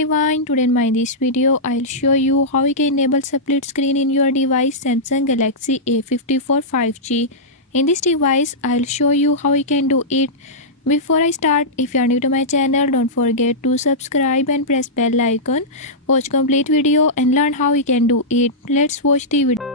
everyone, today in this video I'll show you how you can enable split screen in your device Samsung Galaxy A54 5G. In this device I'll show you how you can do it. Before I start, if you are new to my channel, don't forget to subscribe and press bell icon. Watch complete video and learn how you can do it. Let's watch the video.